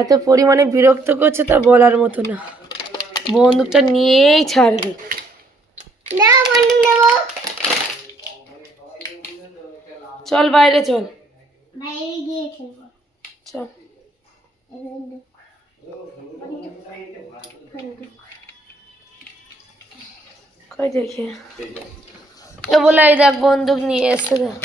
এত পরিমাণে বিরক্ত করছে তা বলার মতো না। বন্দুকটা নিয়েই ছাড়বে। চল বাইরে চল, চল। কই দেখে এ বলে এই দেখ বন্দুক নিয়ে এসছে। দেখ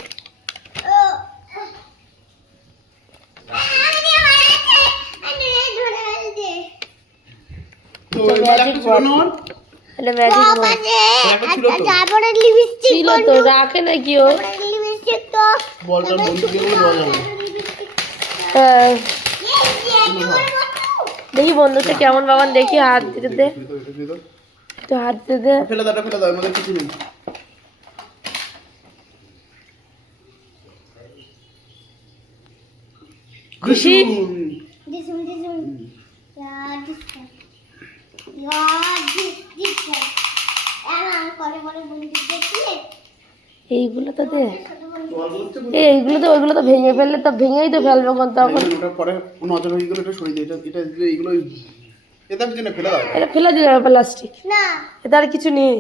ছিল তো, রাখে নাকি ও? হ্যাঁ দেখি বন্দুকটা কেমন বাবান, দেখি হাত দিতে দে, একটু হাত দিতে দে। খুশি? এইগুলো তো দে, এইগুলো তো ওইগুলো তো ভেঙে ফেললে তো ভেঙেই তো ফেলবো কোন তখন। এটা ফেলে দিলে প্লাস্টিক, এটা আর কিছু নেই।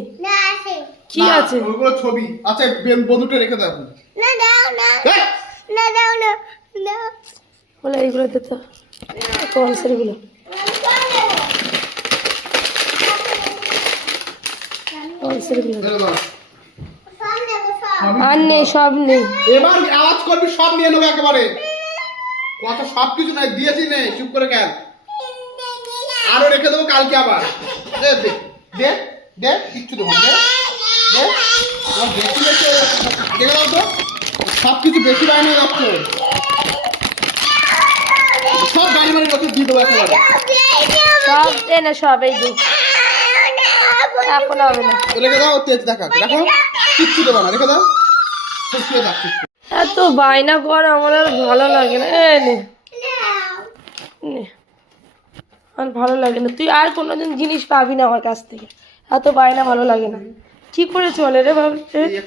কি আছে? ছবি আচ্ছা, বন্ধুটা রেখে দাও। বলে এইগুলো দে তো, কনসারগুলো। আর নেই, সব নেই। এবার আওয়াজ করবি, সব নিয়ে নেবো একেবারে। কত সবকিছু নাই দিয়েছি, নেই চুপ করে কেন, আরো রেখে দেবো কালকে আবার। দে দে দে দে, কিচ্ছু দেবো, দে দে। দেখে দাও তো, সবকিছু বেশি বাইরে যাচ্ছে, সব গাড়ি বাড়ি রক্ষে দিয়ে দেবো একেবারে। সব দে না, সব এই দে, এখন হবে না। রেখে দাও, তেজ দেখা দেখো, কিচ্ছু দেবো না, রেখে দাও। এত বায়না কর, আমার আর ভালো লাগে না। এ নে নে, আর ভালো লাগে না। তুই আর কোনোদিন জিনিস পাবি না আমার কাছ থেকে, এত বায়না ভালো লাগে না। কি করে চলে রে বাবা?